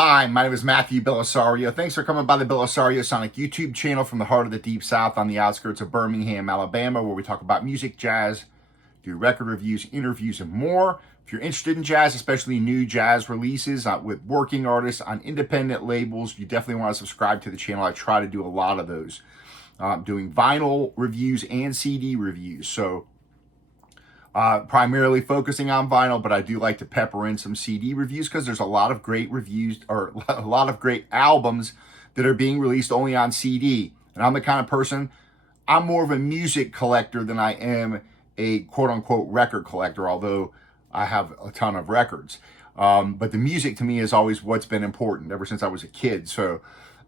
Hi, my name is Matthew Bellisario. Thanks for coming by the BellisarioSonic YouTube channel from the heart of the Deep South on the outskirts of Birmingham, Alabama, where we talk about music, jazz, do record reviews, interviews, and more. If you're interested in jazz, especially new jazz releases with working artists on independent labels, you definitely want to subscribe to the channel. I try to do a lot of those, doing vinyl reviews and CD reviews. So primarily focusing on vinyl, but I do like to pepper in some CD reviews because there's a lot of great reviews or a lot of great albums that are being released only on CD. And I'm the kind of person, I'm more of a music collector than I am a quote unquote record collector, although I have a ton of records. But the music to me is always what's been important ever since I was a kid. So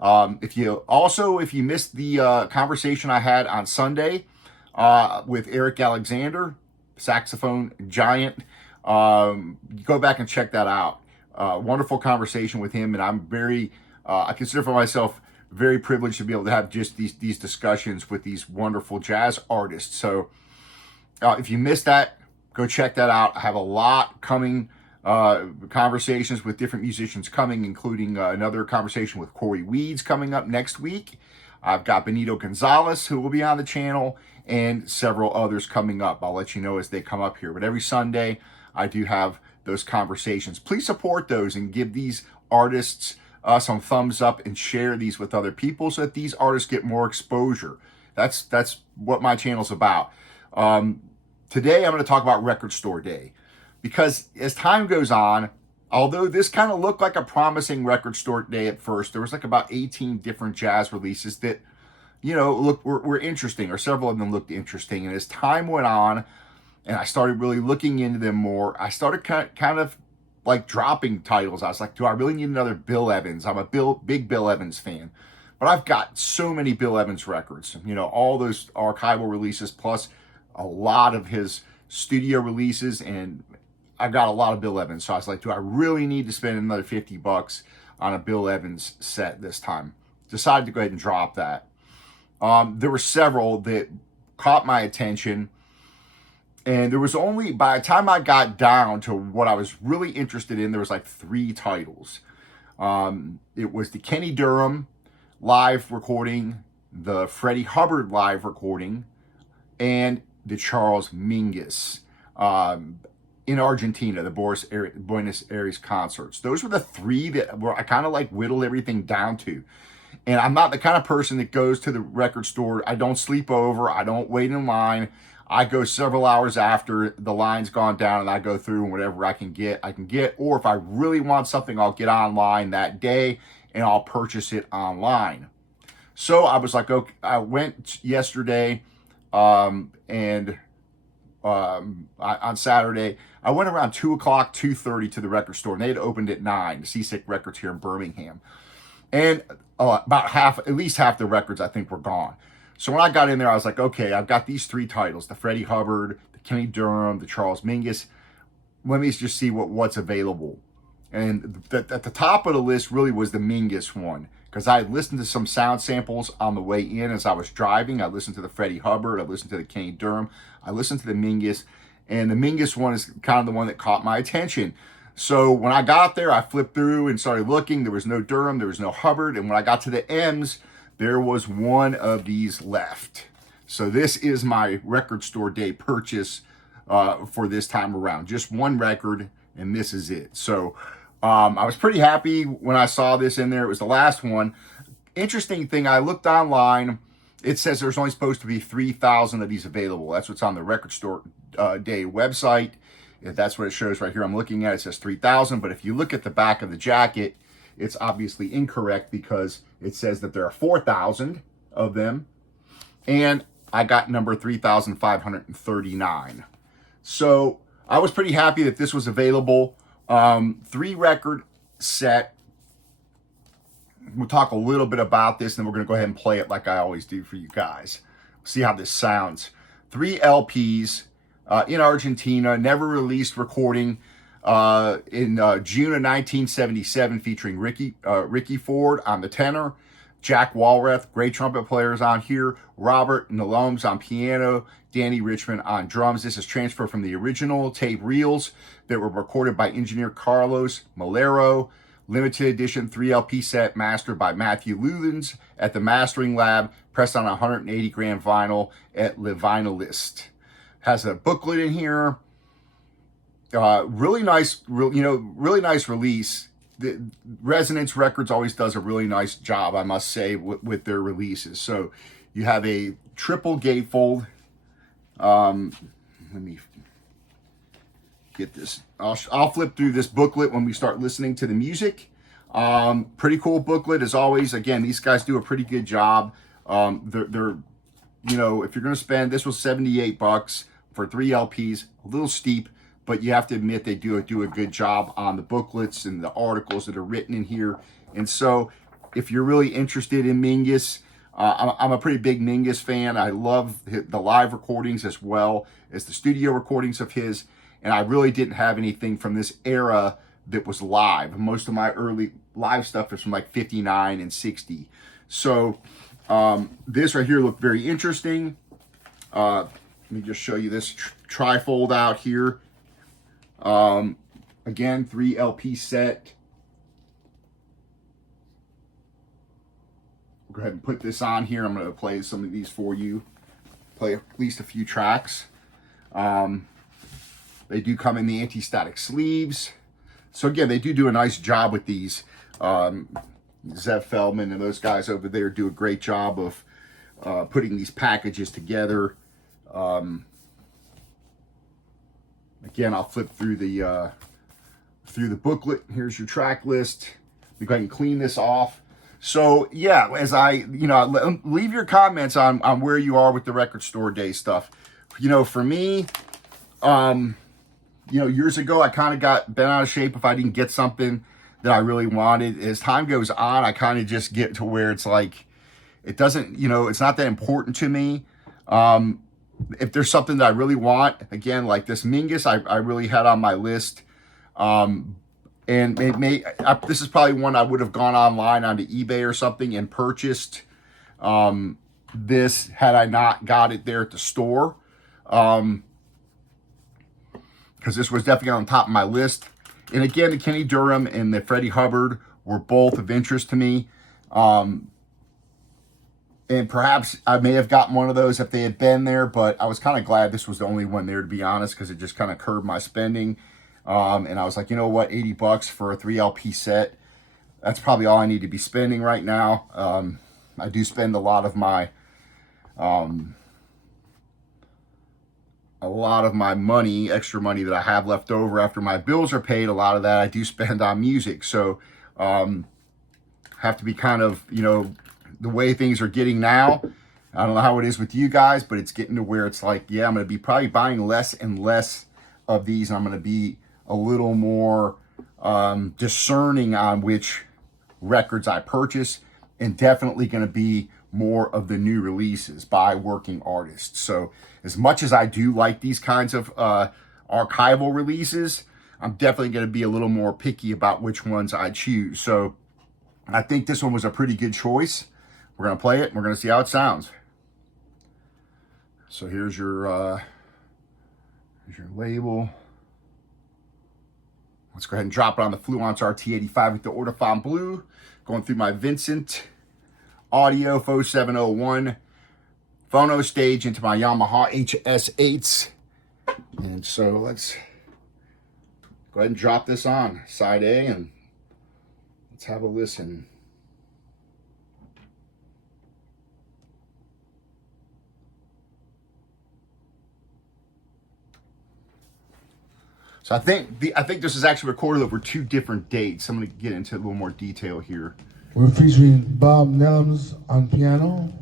if you missed the conversation I had on Sunday with Eric Alexander, saxophone giant, go back and check that out. Wonderful conversation with him, and I'm I consider for myself very privileged to be able to have just these discussions with these wonderful jazz artists. So if you missed that, go check that out. I have a lot coming, conversations with different musicians coming, including another conversation with Corey Weeds coming up next week. I've got Benito Gonzalez, who will be on the channel, and several others coming up. I'll let you know as they come up here. But every Sunday, I do have those conversations. Please support those and give these artists some thumbs up and share these with other people so that these artists get more exposure. That's what my channel's about. Today, I'm going to talk about Record Store Day, because as time goes on, although this kind of looked like a promising Record Store Day at first, there was like about 18 different jazz releases that, were interesting, or several of them looked interesting. And as time went on and I started really looking into them more, I started kind of like dropping titles. I was like, do I really need another Bill Evans? I'm a big Bill Evans fan, but I've got so many Bill Evans records, all those archival releases, plus a lot of his studio releases, and I've got a lot of Bill Evans. So I was like, do I really need to spend another $50 on a Bill Evans set this time? Decided to go ahead and drop that. There were several that caught my attention, and there was only, by the time I got down to what I was really interested in, there was like 3 titles. It was the Kenny Dorham live recording, the Freddie Hubbard live recording, and the Charles Mingus in Argentina, the Buenos Aires Concerts. Those were the 3 that I kind of like whittled everything down to. And I'm not the kind of person that goes to the record store. I don't sleep over. I don't wait in line. I go several hours after the line's gone down, and I go through, and whatever I can get. Or if I really want something, I'll get online that day and I'll purchase it online. So I was like, okay, I went yesterday, on Saturday, I went around 2 o'clock, 2:30 to the record store, and they had opened at 9, Seasick Records here in Birmingham. And at least half the records I think were gone. So when I got in there, I was like, okay, I've got these 3 titles, the Freddie Hubbard, the Kenny Dorham, the Charles Mingus. Let me just see what's available. And at the top of the list really was the Mingus one, because I had listened to some sound samples on the way in as I was driving. I listened to the Freddie Hubbard, I listened to the Kenny Dorham, I listened to the Mingus, and the Mingus one is kind of the one that caught my attention. So when I got there, I flipped through and started looking. There was no Durham, there was no Hubbard, and when I got to the M's, there was one of these left. So this is my Record Store Day purchase for this time around. Just one record, and this is it. So I was pretty happy when I saw this in there. It was the last one. Interesting thing, I looked online. It says there's only supposed to be 3,000 of these available. That's what's on the Record Store Day website. If that's what it shows right here, I'm looking at it says 3,000, but if you look at the back of the jacket, it's obviously incorrect because it says that there are 4,000 of them, and I got number 3,539. So I was pretty happy that this was available. 3 record set. We'll talk a little bit about this, and then we're going to go ahead and play it like I always do for you guys. See how this sounds. 3 LPs. In Argentina, never released recording in June of 1977, featuring Ricky Ford on the tenor, Jack Walrath, great trumpet players on here, Robert Neloms on piano, Dannie Richmond on drums. This is transferred from the original tape reels that were recorded by engineer Carlos Melero, limited edition 3 LP set mastered by Matthew Lutthans at the Mastering Lab, pressed on 180 gram vinyl at Vinylist. Has a booklet in here. Really nice, really nice release. The Resonance Records always does a really nice job, I must say, with their releases. So you have a triple gatefold. Let me get this. I'll flip through this booklet when we start listening to the music. Pretty cool booklet as always. Again, these guys do a pretty good job. They're if you're going to spend, this was $78 for 3 LPs, a little steep, but you have to admit they do a good job on the booklets and the articles that are written in here. And so if you're really interested in Mingus, I'm a pretty big Mingus fan. I love the live recordings as well as the studio recordings of his. And I really didn't have anything from this era that was live. Most of my early live stuff is from like 59 and 60. So this right here looked very interesting. Let me just show you this trifold out here. Again, 3 LP set. We'll go ahead and put this on here. I'm going to play some of these for you. Play at least a few tracks. They do come in the anti-static sleeves. So again, they do a nice job with these. Zev Feldman and those guys over there do a great job of putting these packages together. Again, I'll flip through the booklet. Here's your track list. We go ahead and clean this off. So yeah, as leave your comments on where you are with the record store day stuff. For me, years ago, I kind of got bent out of shape if I didn't get something that I really wanted. As time goes on, I kind of just get to where it's like, it doesn't, it's not that important to me. If there's something that I really want, again, like this Mingus, I really had on my list. And this is probably one I would have gone online onto eBay or something and purchased this had I not got it there at the store. Because this was definitely on top of my list. And again, the Kenny Durham and the Freddie Hubbard were both of interest to me. And perhaps I may have gotten one of those if they had been there, but I was kind of glad this was the only one there, to be honest, because it just kind of curbed my spending. And I was like, you know what, $80 for a 3 LP set, that's probably all I need to be spending right now. I do spend a lot of my money, extra money that I have left over after my bills are paid. A lot of that I do spend on music. So have to be kind of, the way things are getting now. I don't know how it is with you guys, but it's getting to where it's like, yeah, I'm going to be probably buying less and less of these. And I'm going to be a little more discerning on which records I purchase, and definitely going to be more of the new releases by working artists. So as much as I do like these kinds of archival releases, I'm definitely going to be a little more picky about which ones I choose. So I think this one was a pretty good choice. We're going to play it and we're going to see how it sounds. So here's your label. Let's go ahead and drop it on the Fluence RT85 with the Ortofon Blue. Going through my Vincent Audio Faux 701 phono stage into my Yamaha HS8s. And so let's go ahead and drop this on side A and let's have a listen. So I think this is actually recorded over 2 different dates. I'm going to get into a little more detail here. We're featuring Bob Neloms on piano.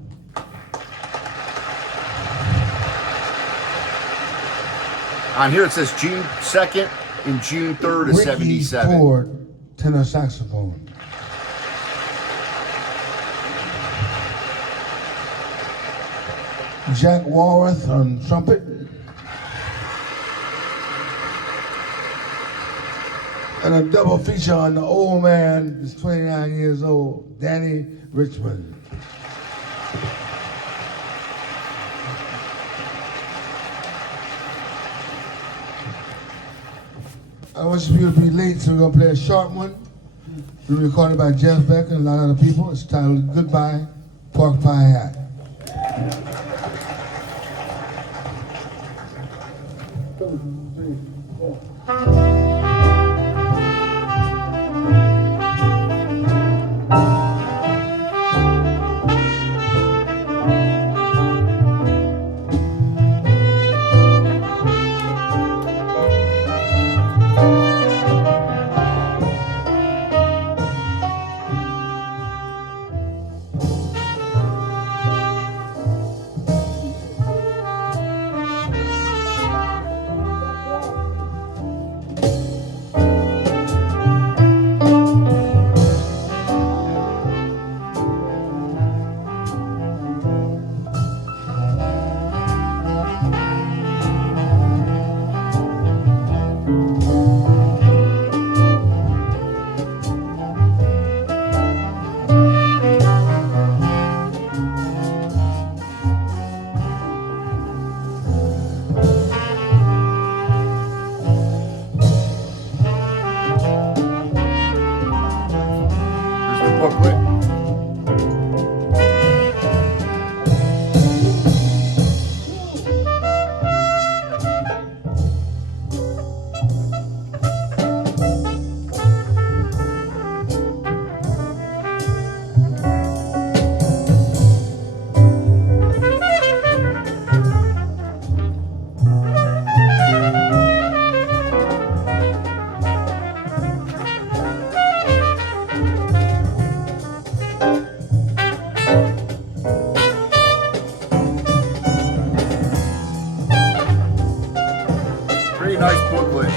On here it says June 2nd and June 3rd of 77. Ford, tenor saxophone. Jack Walrath on trumpet. And a double feature on the old man, who's 29 years old, Dannie Richmond. I want you to be late, so we're gonna play a short one. recorded by Jeff Beck and a lot of other people. It's titled Goodbye, Pork Pie Hat. Booklet. Pretty nice booklet.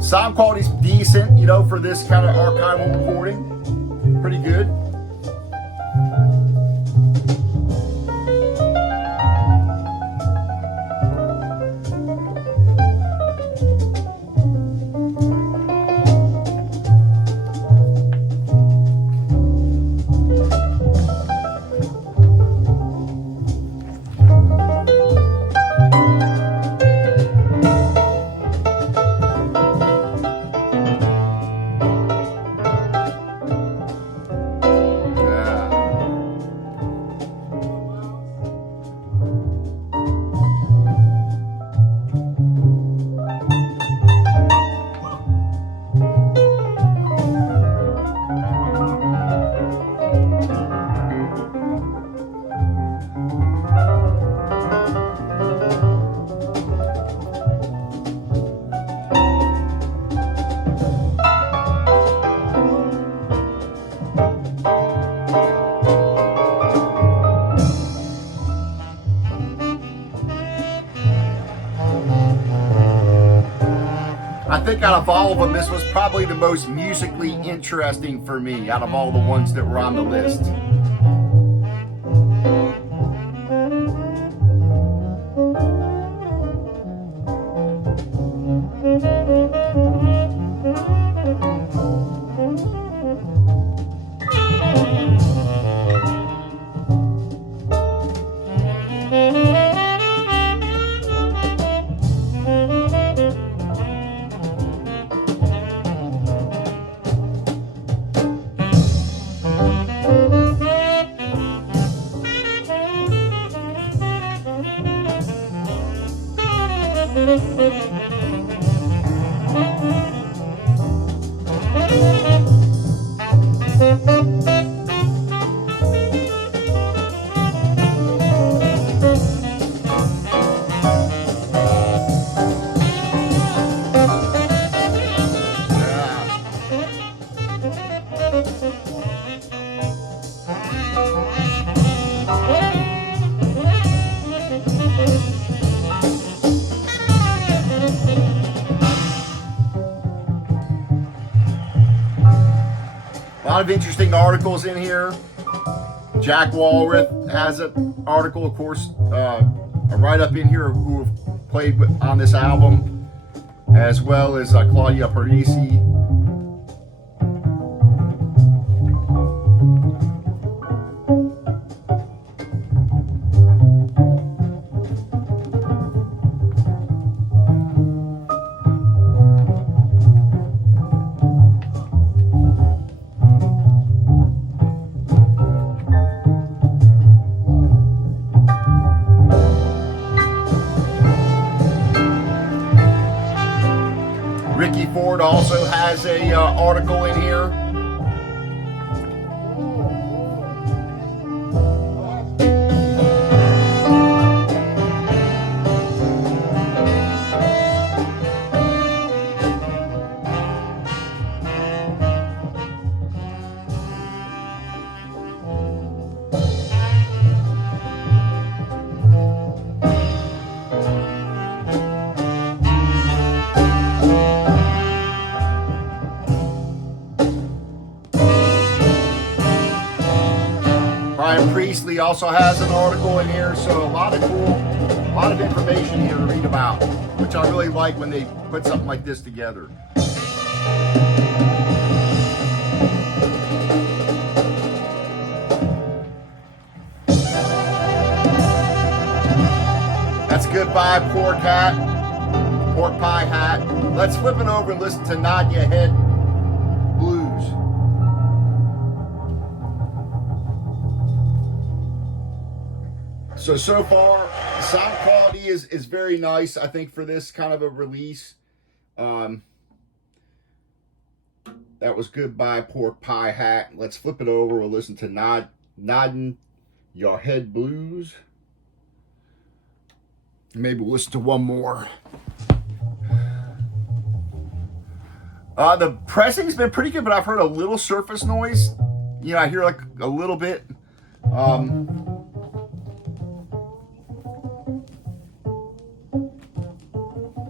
Sound quality's decent, you know, for this kind of archival recording. Pretty good. I think out of all of them, this was probably the most musically interesting for me out of all the ones that were on the list. lot of interesting articles in here. Jack Walrath has an article, of course, a write-up in here who have played on this album, as well as Claudia Parisi. Ricky Ford also has a article in here. Priestley also has an article in here, so a lot of information here to read about, which I really like when they put something like this together. That's Goodbye Pork Pie Hat. Let's flip it over and listen to Nod Your Head Blues. So far, the sound quality is very nice, I think, for this kind of a release. That was Goodbye Pork Pie Hat. Let's flip it over. We'll listen to Nodding Your Head Blues. Maybe we'll listen to one more. The pressing's been pretty good, but I've heard a little surface noise. You know, I hear like a little bit.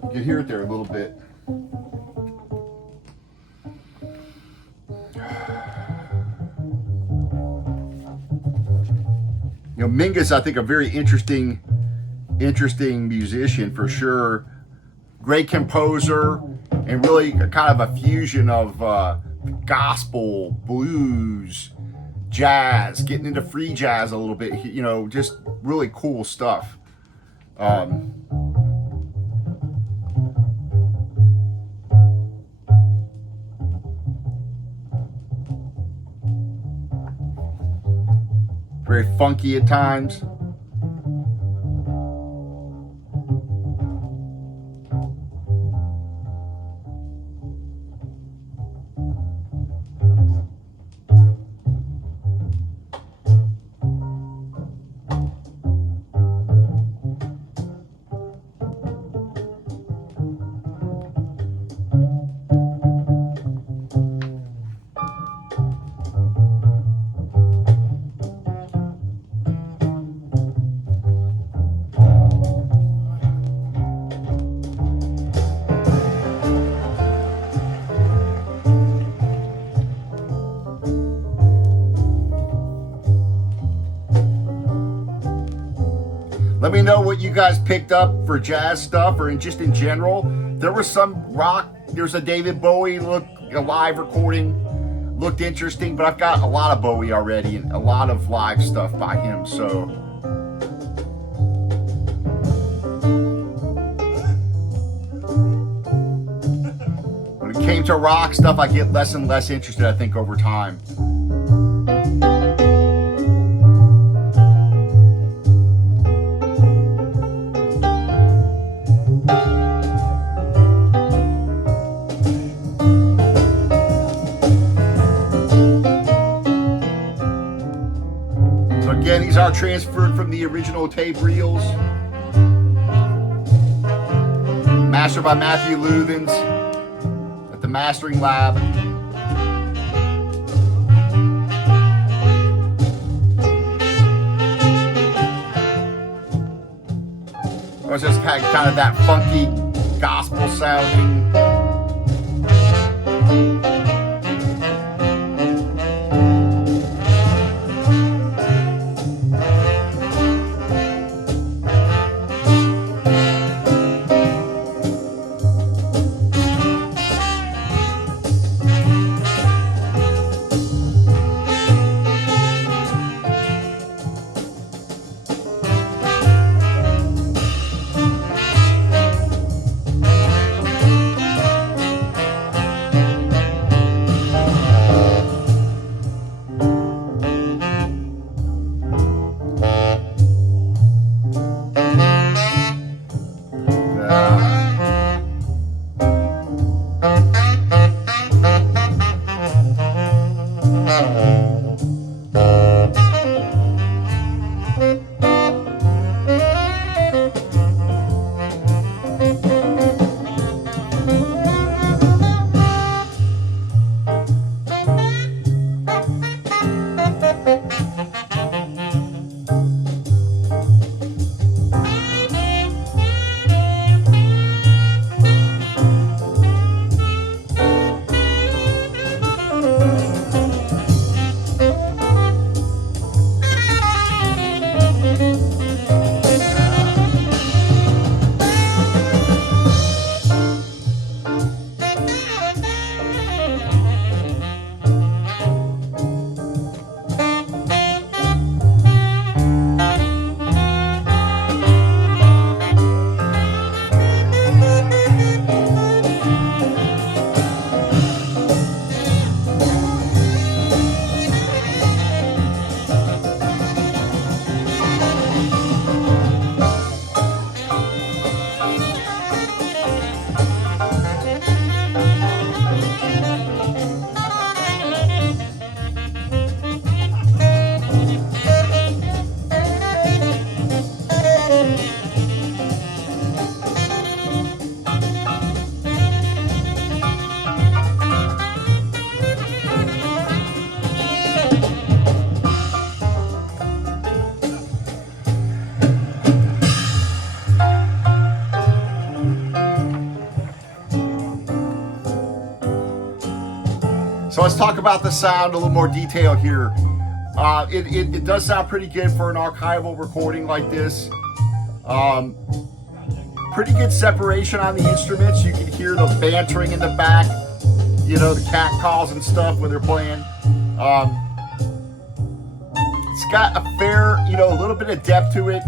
You can hear it there a little bit. You know, Mingus, I think, a very interesting musician for sure. Great composer, and really kind of a fusion of gospel, blues, jazz, getting into free jazz a little bit. You know, just really cool stuff. Very funky at times. Let me know what you guys picked up for jazz stuff or just in general. There was some rock. There's a David Bowie a live recording. Looked interesting, but I've got a lot of Bowie already and a lot of live stuff by him. So when it came to rock stuff, I get less and less interested, I think, over time. Again, these are transferred from the original tape reels. Mastered by Matthew Lutthans at the Mastering Lab. It was just kind of that funky gospel sounding. So let's talk about the sound a little more detail here. It does sound pretty good for an archival recording like this. Pretty good separation on the instruments. You can hear the bantering in the back, you know, the cat calls and stuff when they're playing. It's got a fair, you know, a little bit of depth to it.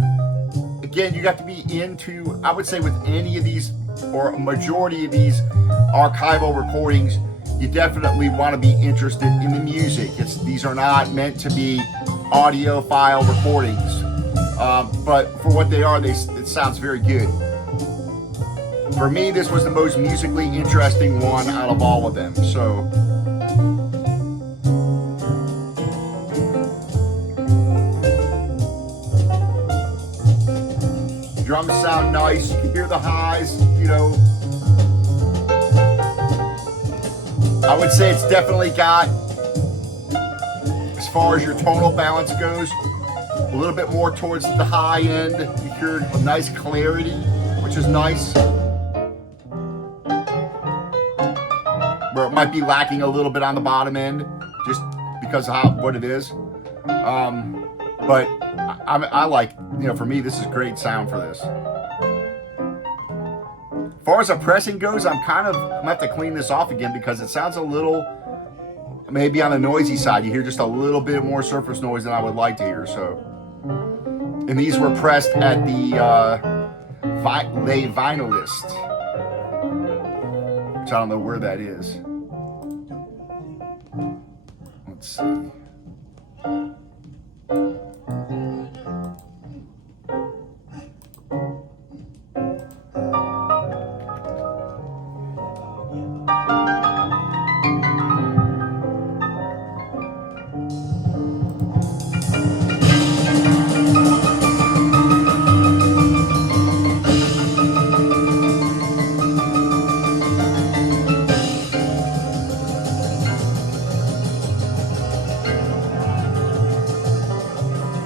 Again, you got to be into, I would say with any of these, or a majority of these archival recordings, you definitely want to be interested in the music. These are not meant to be audiophile recordings, but for what they are, it sounds very good. For me, this was the most musically interesting one out of all of them. So, drums sound nice. You can hear the highs, you know. I would say it's definitely got, as far as your tonal balance goes, a little bit more towards the high end. You hear a nice clarity, which is nice. Where it might be lacking a little bit on the bottom end, just because of what it is. But I like, you know, for me, this is great sound for this. As far as the pressing goes, I'm gonna have to clean this off again because it sounds a little, maybe on the noisy side. You hear just a little bit more surface noise than I would like to hear. So, and these were pressed at the Vinylist, which I don't know where that is. Let's see.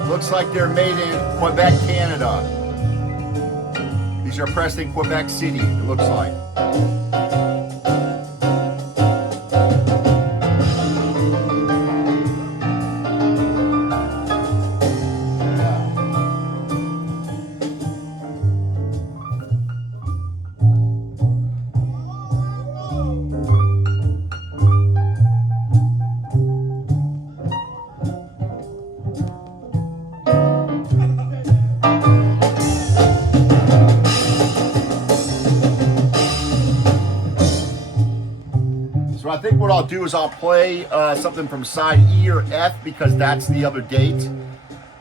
Looks like they're made in Quebec, Canada. These are pressed in Quebec City, it looks like. I think what I'll do is I'll play something from side E or F because that's the other date.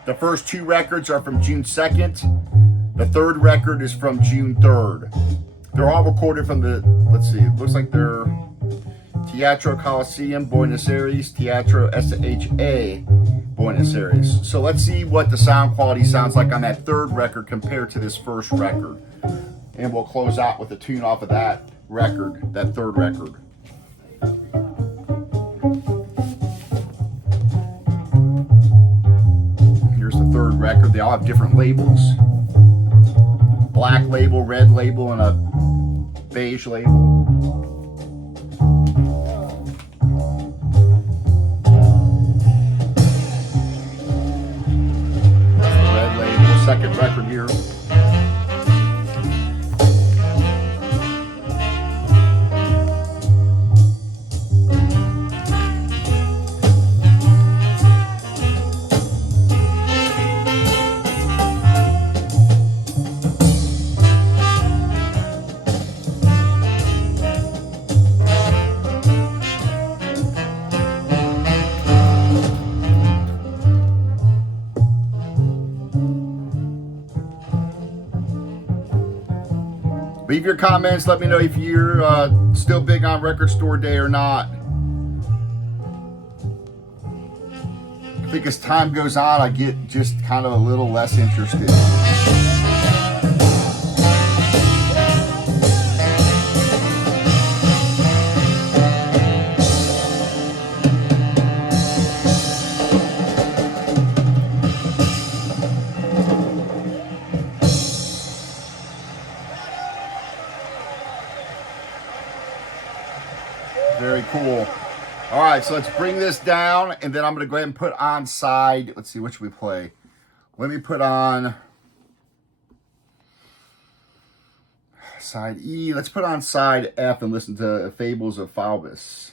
The first two records are from June 2nd. The third record is from June 3rd. They're all recorded from the, let's see, it looks like they're Teatro Coliseum, Buenos Aires, Teatro SHA, Buenos Aires. So let's see what the sound quality sounds like on that third record compared to this first record. And we'll close out with a tune off of that record, that third record. Here's the third record. They all have different labels. Black label, red label, and a beige label. That's the red label, second record here. Leave your comments. Let me know if you're still big on Record Store Day or not. I think as time goes on, I get just kind of a little less interested. Very cool. All right, so let's bring this down, and then I'm going to go ahead and put on side. Let's see, which should we play? Let me put on side E. Let's put on side F and listen to Fables of Faubus.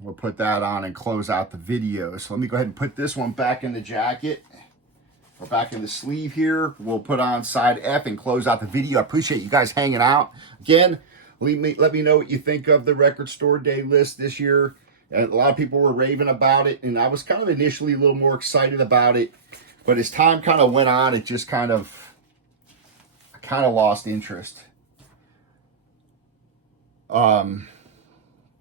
We'll put that on and close out the video. So let me go ahead and put this one back in the jacket. Or back in the sleeve here. We'll put on side F and close out the video. I appreciate you guys hanging out. Again, let me know what you think of the Record Store Day list this year. And a lot of people were raving about it, and I was kind of initially a little more excited about it. But as time kind of went on, it just I kind of lost interest. But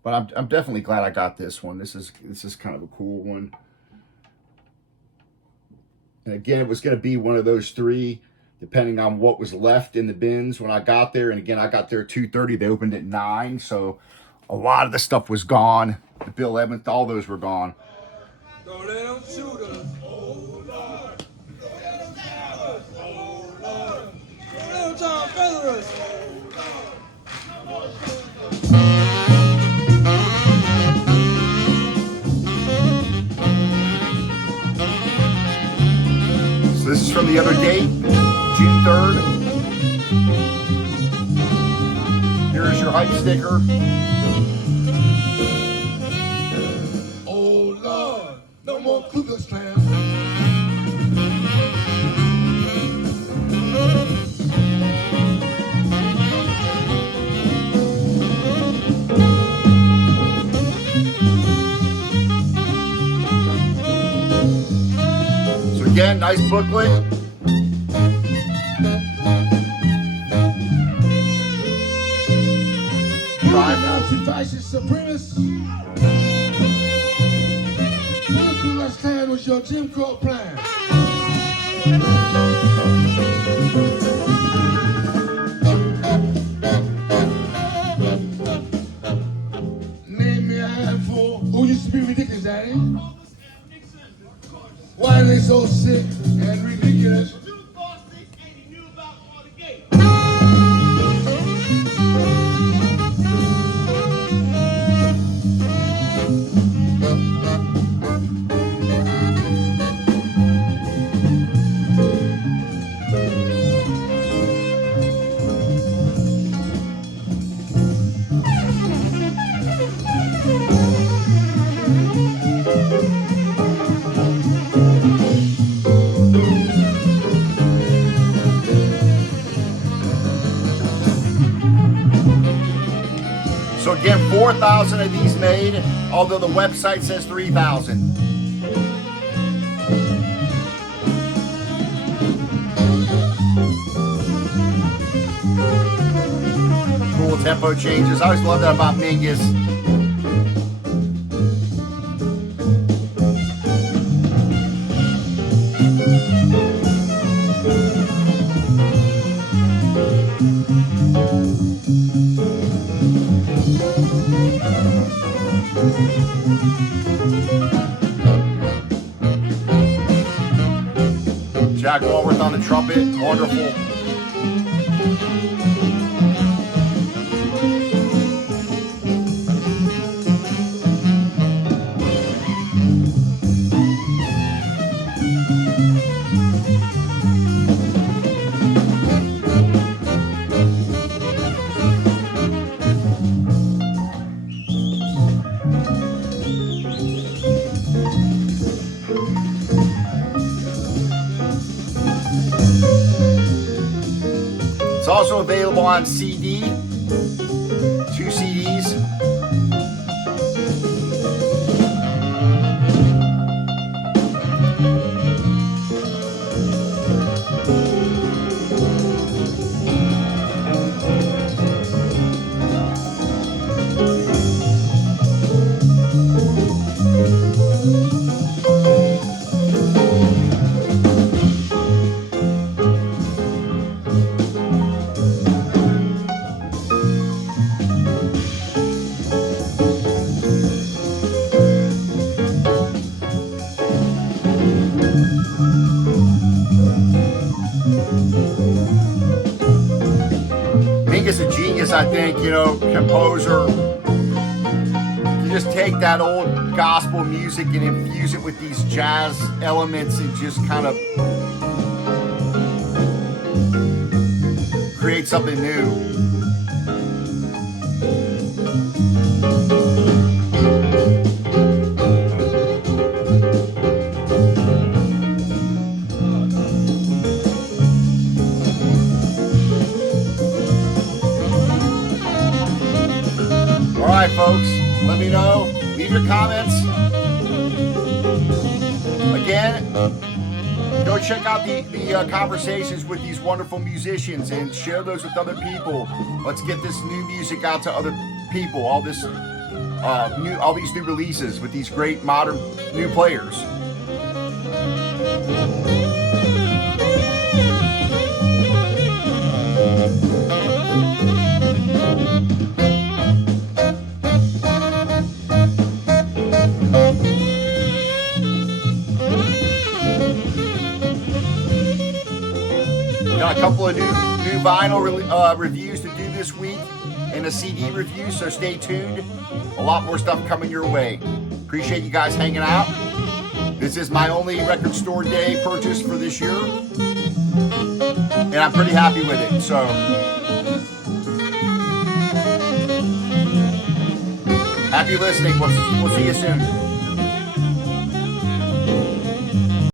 I'm definitely glad I got this one. This is kind of a cool one. And again, it was going to be one of those three, depending on what was left in the bins when I got there. And again, I got there at 2:30. They opened at 9, so a lot of the stuff was gone. The Bill Evans, all those were gone. Don't let them shoot us. Oh, Lord. Don't let them stab us. Oh, Lord. Don't let them try to feather us. So this is from the other date, June 3rd. Here's your hype sticker. Oh Lord, no more Ku Klux Klan. So again, nice booklet. Nazi fascist supremacists. The Ku Klux Klan was your Jim Crow plan. Name me a handful who used to be ridiculous, Daddy. Why are they so sick and ridiculous? So again, 4,000 of these made, although the website says 3,000. Cool tempo changes. I always love that about Mingus. Jack Walrath on the trumpet, wonderful. It's also available on CD, 2 CDs. Mingus a genius, I think, you know, composer. just take that old gospel music and infuse it with these jazz elements and just kind of create something new. All right, folks, let me know. Leave your comments. Again, go check out the conversations with these wonderful musicians and share those with other people. Let's get this new music out to other people. All these new releases with these great modern new players. Got a couple of new vinyl reviews to do this week and a CD review, so stay tuned. A lot more stuff coming your way. Appreciate you guys hanging out. This is my only record store day purchase for this year, and I'm pretty happy with it. So happy listening. We'll see you soon.